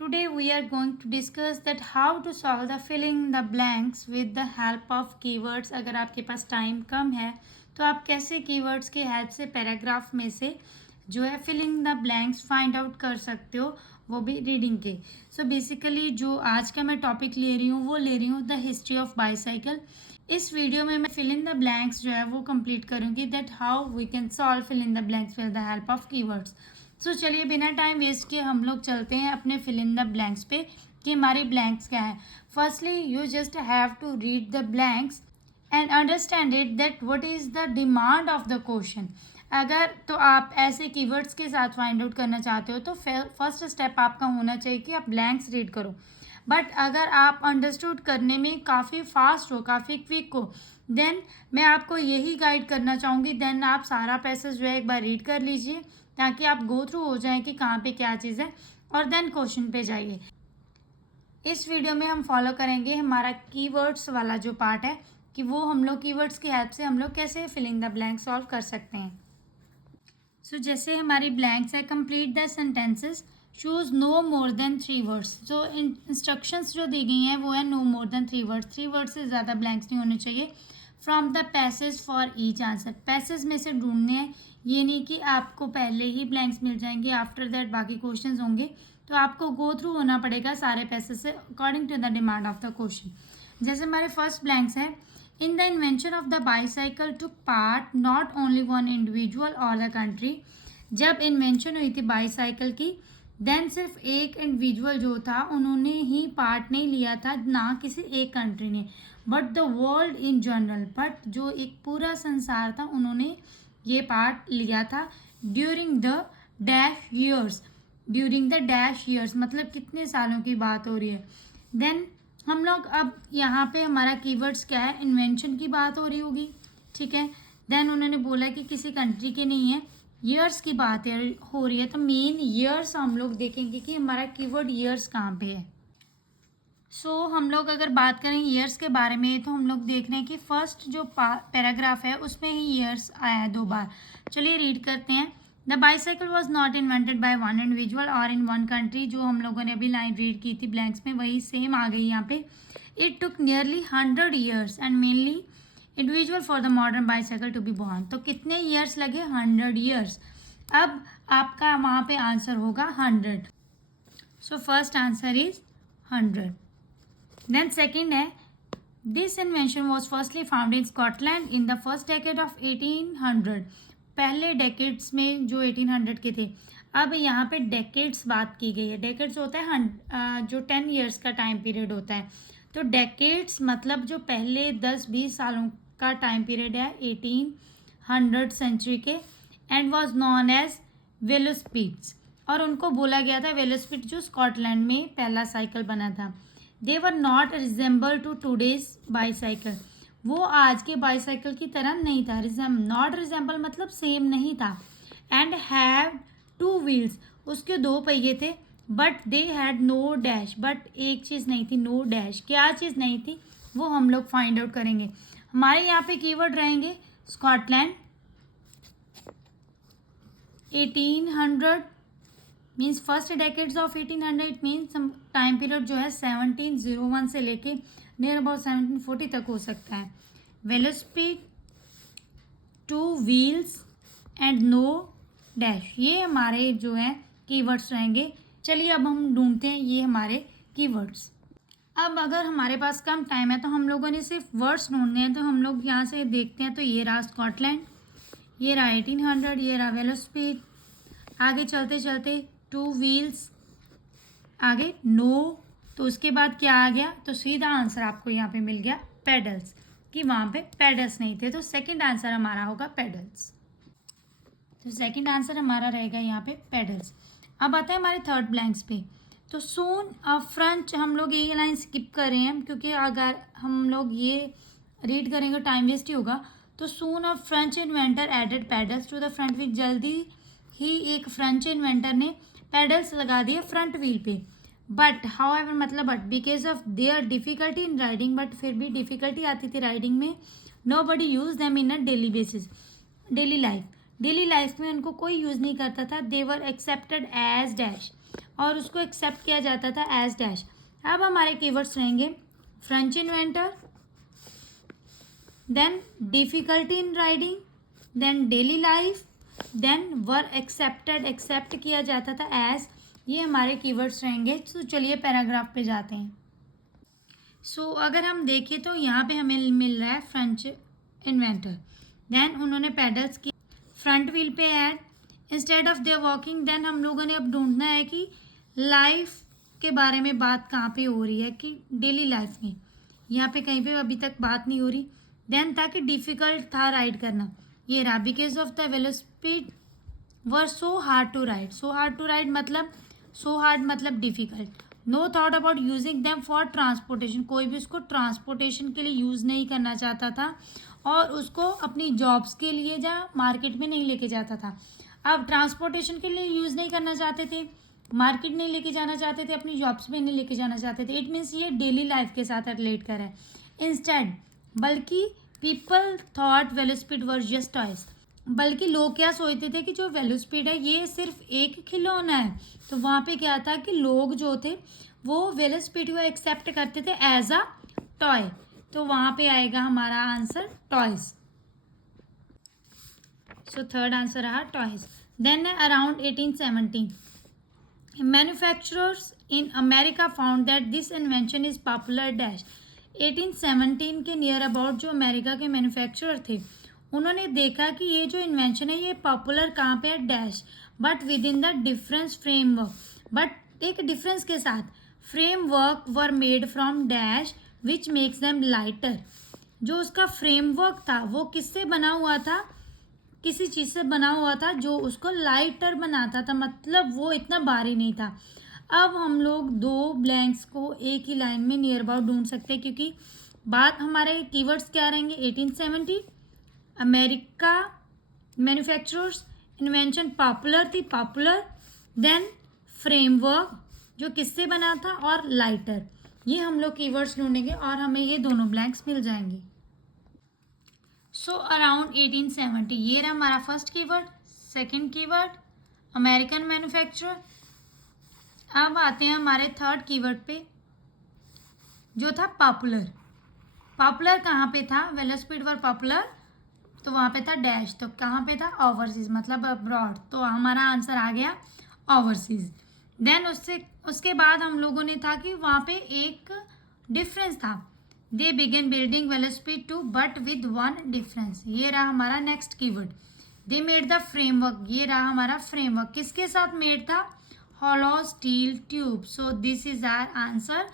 Today we are going to discuss that how to solve the filling the blanks with the help of keywords. अगर आपके पास time कम है तो आप कैसे keywords के हेल्प से पैराग्राफ में से जो है filling the blanks find out कर सकते हो, वो भी रीडिंग के। सो बेसिकली जो आज का मैं टॉपिक ले रही हूँ वो ले रही हूँ द हिस्ट्री ऑफ बाईसाइकिल। इस वीडियो में मैं फिल इन द ब्लैंक्स जो है वो कंप्लीट करूँगी that how we can solve fill in the blanks with the help of keywords. So चलिए बिना टाइम वेस्ट किए हम लोग चलते हैं अपने फिल इन द ब्लैंक्स पे कि हमारी ब्लैंक्स क्या है। Firstly you just have to read the blanks and understand it that what is the demand of the question. अगर तो आप ऐसे कीवर्ड्स के साथ फाइंड आउट करना चाहते हो तो फर्स्ट स्टेप आपका होना चाहिए कि आप ब्लैंक्स रीड करो। बट अगर आप अंडरस्टूड करने में काफ़ी फास्ट हो, काफ़ी क्विक हो, देन मैं आपको यही गाइड करना चाहूँगी। देन आप सारा पैसेज जो है एक बार रीड कर लीजिए ताकि आप गो थ्रू हो जाएं कि कहाँ पे क्या चीज़ है और देन क्वेश्चन पे जाइए। इस वीडियो में हम फॉलो करेंगे हमारा कीवर्ड्स वाला जो पार्ट है कि वो हम लोग कीवर्ड्स की हेल्प से हम लोग कैसे फिलिंग द ब्लैंक सॉल्व कर सकते हैं। सो जैसे हमारी ब्लैंक्स है, complete the sentences, choose no more than 3 words. जो इंस्ट्रक्शंस जो दी गई हैं वो है no more than 3 words. 3 word से ज़्यादा ब्लैंक्स नहीं होने चाहिए। From the passage for each answer, passage में से ढूंढने हैं, ये नहीं कि आपको पहले ही ब्लैंक्स मिल जाएंगे, आफ्टर दैट बाकी क्वेश्चन होंगे। तो आपको गो थ्रू होना पड़ेगा सारे पैसेज से according to the demand of the question. जैसे हमारे फर्स्ट ब्लैंक्स है, in the invention of the bicycle took part not only one individual और द कंट्री। जब इन्वेंशन हुई थी बाईसाइकिल की, देन सिर्फ एक इंडिविजुअल जो था उन्होंने ही पार्ट नहीं लिया था, ना किसी एक कंट्री ने, but the world in general. But जो एक पूरा संसार था उन्होंने ये पार्ट लिया था during the dash years. During the dash years मतलब कितने सालों की बात हो रही है। देन हम लोग अब यहाँ पे हमारा कीवर्ड्स क्या है, इन्वेंशन की बात हो रही होगी, ठीक है। देन उन्होंने बोला कि किसी कंट्री के नहीं है, ईयर्स की बात हो रही है, तो मेन ईयर्स हम लोग देखेंगे कि हमारा कीवर्ड ईयर्स कहाँ पे है। सो हम लोग अगर बात करें ईयर्स के बारे में तो हम लोग देख रहे हैं कि फर्स्ट जो पैराग्राफ है उसमें ही ईयर्स आया है 2 बार। चलिए रीड करते हैं। The bicycle was not invented by one individual और इन वन कंट्री। जो हम लोगों ने अभी लाइन रीड की थी ब्लैंक्स में वही सेम आ गई यहाँ पे। It took nearly 100 years and mainly individual for the modern bicycle to be born. तो कितने ईयर्स लगे, 100 ईयर्स। अब आपका वहाँ पे आंसर होगा 100। So first answer is 100। Then second है, this invention was firstly found in Scotland in the first decade of 1800। पहले डेकेड्स में जो 1800 के थे। अब यहाँ पे डेकेड्स बात की गई है। डेकेड्स होता है जो 10 ईयर्स का टाइम पीरियड होता है। तो डेकेड्स मतलब जो पहले 10-20 सालों का टाइम पीरियड है 1800 सेंचुरी के, एंड वॉज नॉन एज वेलोस्पीड्स। और उनको बोला गया था वेलोस्पीड, जो स्कॉटलैंड में पहला साइकिल बना था। They were not resemble to today's bicycle. वो आज के बाईसाइकिल की तरह नहीं था। नॉट रिजेंबल मतलब सेम नहीं था। एंड हैव 2 व्हील्स, उसके 2 पहिए थे। But they had no dash, but एक चीज़ नहीं थी, नो डैश। क्या चीज़ नहीं थी वो हम लोग फाइंड आउट करेंगे। हमारे यहाँ पे कीवर्ड रहेंगे Scotland, 1800 means first decades of 1800। It means time period जो है 1701 से लेके नियर अबाउट 1740 तक हो सकता है। वेलोस्पीड, 2 व्हील्स एंड नो डैश, ये हमारे जो है कीवर्ड्स रहेंगे। चलिए अब हम ढूंढते हैं ये हमारे कीवर्ड्स। अब अगर हमारे पास कम टाइम है तो हम लोगों ने सिर्फ वर्ड्स ढूंढने हैं। तो हम लोग यहाँ से देखते हैं। तो ये रहा स्कॉटलैंड, ये रहा 1800, ये रहा वेलोस्पीड। आगे चलते चलते 2 व्हील्स, आगे नो, तो उसके बाद क्या आ गया, तो सीधा आंसर आपको यहाँ पे मिल गया पेडल्स, कि वहाँ पे पेडल्स नहीं थे। तो सेकंड आंसर हमारा होगा पेडल्स। तो सेकंड आंसर हमारा रहेगा यहाँ पे पेडल्स। अब आते हैं हमारे थर्ड ब्लैंक्स पे। तो सून फ्रेंच, हम लोग ये लाइन स्किप कर रहे हैं क्योंकि अगर हम लोग ये रीड करेंगे टाइम वेस्ट ही होगा। तो soon a French inventor added pedals to the front wheel. जल्दी ही एक फ्रेंच इन्वेंटर ने पेडल्स लगा दिए फ्रंट व्हील पे। बट हाउएवर मतलब but because of their difficulty in riding, but फिर भी डिफिकल्टी आती थी राइडिंग में। Nobody use them in a daily basis, daily life में उनको कोई यूज़ नहीं करता था। They were accepted as dash, और उसको एक्सेप्ट किया जाता था एज डैश। अब हमारे कीवर्ड्स रहेंगे French inventor, then difficulty in riding, then daily life, then were accepted, accept किया जाता था एज। ये हमारे कीवर्ड्स रहेंगे। तो चलिए पैराग्राफ पे जाते हैं। सो अगर हम देखें तो यहाँ पे हमें मिल रहा है फ्रेंच इन्वेंटर, देन उन्होंने पेडल्स की फ्रंट व्हील पे add, instead of their walking. Then हम लोगों ने अब ढूंढना है कि लाइफ के बारे में बात कहाँ पे हो रही है, कि डेली लाइफ में यहाँ पे कहीं पे अभी तक बात नहीं हो रही। देन ताकि डिफ़िकल्ट था राइड करना, ये रहा because of the velocipede were so hard to ride. So hard to ride मतलब सो हार्ड मतलब difficult. No thought about using them for transportation, कोई भी उसको ट्रांसपोर्टेशन के लिए यूज़ नहीं करना चाहता था और उसको अपनी जॉब्स के लिए या मार्केट में नहीं लेके जाता था। अब ट्रांसपोर्टेशन के लिए यूज़ नहीं करना चाहते थे, मार्केट नहीं लेके जाना चाहते थे, अपनी जॉब्स में नहीं लेके जाना चाहते थे। इट मीन्स ये डेली लाइफ के साथ रिलेट कर है। इंस्टेड, बल्कि people thought velocipede were just toys, बल्कि लोग क्या सोचते थे कि जो वेलोस्पीड है ये सिर्फ एक खिलौना है। तो वहाँ पे क्या था कि लोग जो थे वो वेलोस्पीड को एक्सेप्ट करते थे एज अ टॉय। तो वहाँ पे आएगा हमारा answer toys. So third answer रहा toys. Then around 1870 manufacturers in America found that this invention is popular dash. 1817 के नियर अबाउट जो अमेरिका के मैन्युफैक्चरर थे उन्होंने देखा कि ये जो इन्वेंशन है ये पॉपुलर कहाँ पे है dash, but with in the difference framework, but एक डिफरेंस के साथ, framework were made from dash which makes them lighter. जो उसका फ्रेमवर्क था वो किससे बना हुआ था, किसी चीज़ से बना हुआ था जो उसको लाइटर बनाता था, मतलब वो इतना भारी नहीं था। अब हम लोग दो ब्लैंक्स को एक ही लाइन में नियर अबाउट ढूंढ सकते हैं, क्योंकि बात हमारे कीवर्ड्स क्या रहेंगे, 1870 अमेरिका मैन्युफैक्चरर्स, इन्वेंशन पॉपुलर थी पॉपुलर, देन फ्रेमवर्क जो किससे बना था, और लाइटर। ये हम लोग कीवर्ड्स ढूंढेंगे और हमें ये दोनों ब्लैंक्स मिल जाएंगे। सो अराउंड 1870 ये रहा हमारा first keyword. Second keyword American manufacturer. अब आते हैं हमारे थर्ड कीवर्ड पे जो था पॉपुलर। पॉपुलर कहाँ पे था, वेलोस्पीड वर पॉपुलर, तो वहाँ पे था डैश, तो कहाँ पे था, ओवरसीज मतलब अब्रॉड। तो हमारा आंसर आ गया ओवरसीज। देन उसके बाद हम लोगों ने था कि वहाँ पे एक डिफरेंस था, they began building velocipede too but with one difference. ये रहा हमारा next keyword. They made the framework, ये रहा हमारा फ्रेमवर्क, किसके साथ मेड था, hollow steel tube. So this is our answer,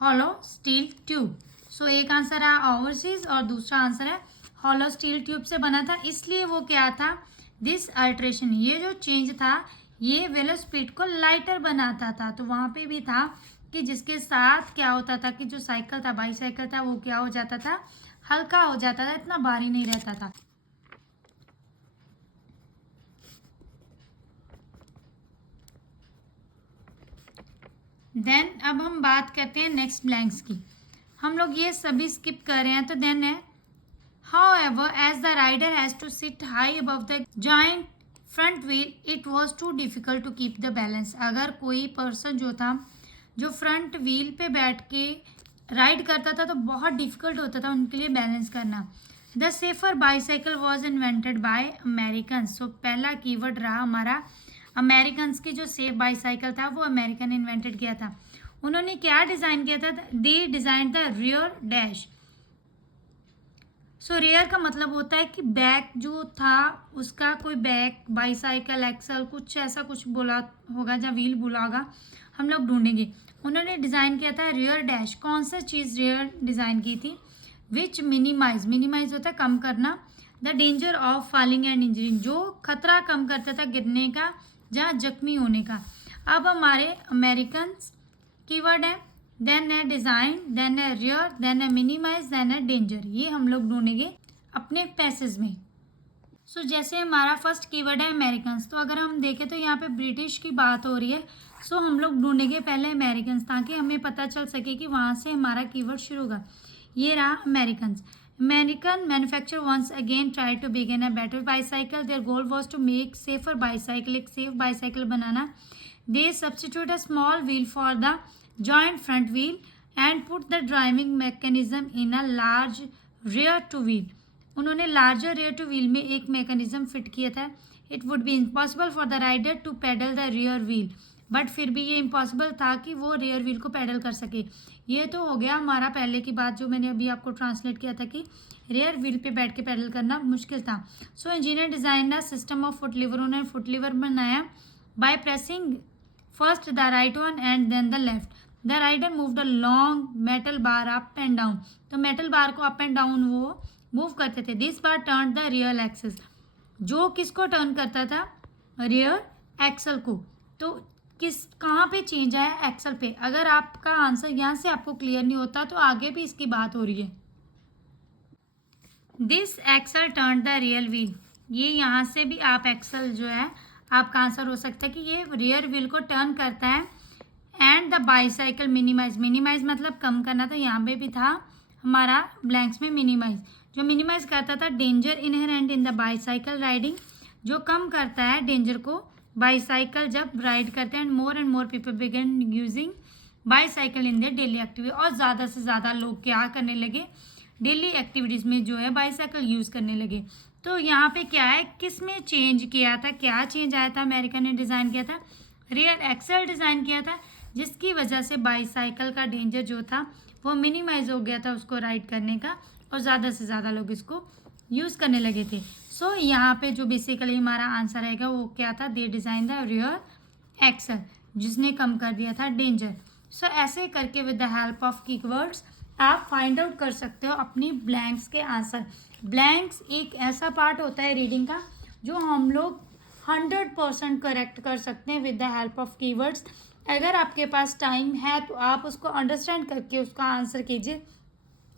hollow steel tube. So एक आंसर है ओवरसीज और दूसरा आंसर है हॉलो स्टील ट्यूब से बना था, इसलिए वो क्या था, दिस अल्ट्रेशन, ये जो चेंज था ये वेलोस्पीड को लाइटर बनाता था। तो वहाँ पे भी था कि जिसके साथ क्या होता था कि जो साइकिल था, बाईसाइकिल था, वो क्या हो जाता था, हल्का हो जाता था, इतना भारी नहीं रहता था। देन अब हम बात करते हैं नेक्स्ट ब्लैंक्स की। हम लोग ये सभी स्किप कर रहे हैं। तो देन है however as the rider has to sit high above the giant front wheel it was too difficult to keep the balance। अगर कोई पर्सन जो था जो फ्रंट व्हील पे बैठ के राइड करता था तो बहुत डिफिकल्ट होता था उनके लिए बैलेंस करना। The safer bicycle was invented by American. So पहला कीवर्ड रहा हमारा अमेरिकन्स की, जो सेफ बाईसाइकिल था वो अमेरिकन इन्वेंटेड किया था। उन्होंने क्या डिज़ाइन किया था, they design the rear dash. So rear का मतलब होता है कि बैक जो था उसका कोई बैक, बाईसाइकिल एक्सल, कुछ ऐसा कुछ बोला होगा, जहाँ व्हील बोला होगा, हम लोग ढूंढेंगे। उन्होंने डिज़ाइन किया था रियर डैश। कौन सा चीज़ रेयर डिज़ाइन की थी, विच मिनिमाइज, मिनिमाइज होता है कम करना, the danger of falling and injuring, जो खतरा कम करता था गिरने का, जहाँ जख्मी होने का। अब हमारे अमेरिकन कीवर्ड है, देन है डिज़ाइन, देन है रियर, देन है मिनिमाइज, देन है डेंजर। ये हम लोग ढूंढेंगे अपने पैसेज में। सो जैसे हमारा फर्स्ट कीवर्ड है अमेरिकन्स, तो अगर हम देखें तो यहाँ पे ब्रिटिश की बात हो रही है। सो हम लोग ढूंढेंगे पहले अमेरिकन्स, ताकि हमें पता चल सके कि वहाँ से हमारा कीवर्ड शुरू होगा। ये रहा Americans. American manufacture once again try to begin a better bicycle. Their goal was to make safer bicycle, एक सेफ बाईसाइकिल बनाना they substitute a small wheel for the joint front wheel and put the driving mechanism in a large rear to wheel. उन्होंने larger rear to wheel में एक mechanism fit किया था। It would be impossible for the rider to pedal the rear wheel, but फिर भी ये impossible था कि वो रेयर व्हील को पेडल कर सके। ये तो हो गया हमारा पहले की बात जो मैंने अभी आपको ट्रांसलेट किया था कि रेयर व्हील पे बैठ के पेडल करना मुश्किल था। So engineer design a system of foot lever, उन्होंने फुट लीवर बनाया by pressing first the right one and then the left. The rider move the long metal bar up and down, तो metal bar को up and down वो move करते थे। This bar turn the rear axles, जो किसको turn करता था, rear axle को। तो किस कहाँ पे चेंज आया, एक्सल पे। अगर आपका आंसर यहाँ से आपको क्लियर नहीं होता तो आगे भी इसकी बात हो रही है। This axle turn the real wheel, ये यहाँ से भी आप एक्सल जो है आपका आंसर हो सकता है कि ये रियर व्हील को टर्न करता है। And the bicycle minimize, minimize मतलब कम करना था, यहाँ पे भी था हमारा ब्लैंक्स में मिनिमाइज, जो मिनिमाइज करता था danger inherent in the bicycle riding, जो कम करता है डेंजर को बाईसाइकिल जब राइड करते हैं। And more people began using bicycle in their daily activity, और ज़्यादा से ज़्यादा लोग क्या करने लगे, डेली एक्टिविटीज़ में जो है बाईसाइकिल यूज़ करने लगे। तो यहाँ पे क्या है, किस में चेंज किया था, क्या चेंज आया था, अमेरिका ने डिज़ाइन किया था, रियर एक्सल डिज़ाइन किया था, जिसकी वजह से बाईसाइकिल का डेंजर जो था वो मिनिमाइज हो गया था उसको राइड करने का, और ज़्यादा से ज़्यादा लोग इसको यूज़ करने लगे थे। सो यहाँ पे जो बेसिकली हमारा आंसर रहेगा वो क्या था, they design the rear axle, जिसने कम कर दिया था डेंजर। सो ऐसे करके with the help of keywords आप फाइंड आउट कर सकते हो अपनी ब्लैंक्स के आंसर। ब्लैंक्स एक ऐसा पार्ट होता है रीडिंग का जो हम लोग 100% करेक्ट कर सकते हैं with the help of keywords. अगर आपके पास टाइम है तो आप उसको अंडरस्टैंड करके उसका आंसर कीजिए,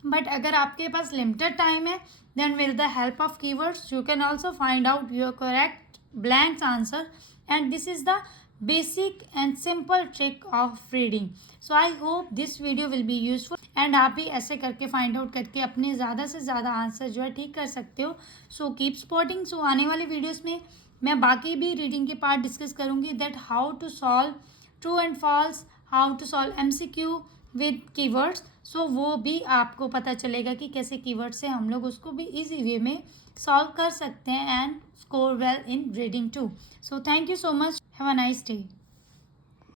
बट अगर आपके पास लिमिटेड टाइम है then with the help of keywords you can also find out your correct blanks answer, and this is the basic and simple trick of reading. So I hope this video will be useful, and आप भी ऐसे करके find out करके अपने ज़्यादा से ज़्यादा answer जो है ठीक कर सकते हो। So keep spotting. सो आने वाले वीडियोस में मैं बाकी भी रीडिंग के पार्ट डिस्कस करूँगी, that how to solve true and false, how to solve MCQ with keywords. So वो भी आपको पता चलेगा कि कैसे कीवर्ड से हम लोग उसको भी ईजी वे में सॉल्व कर सकते हैं and score well in reading too. So thank you so much, have a nice day.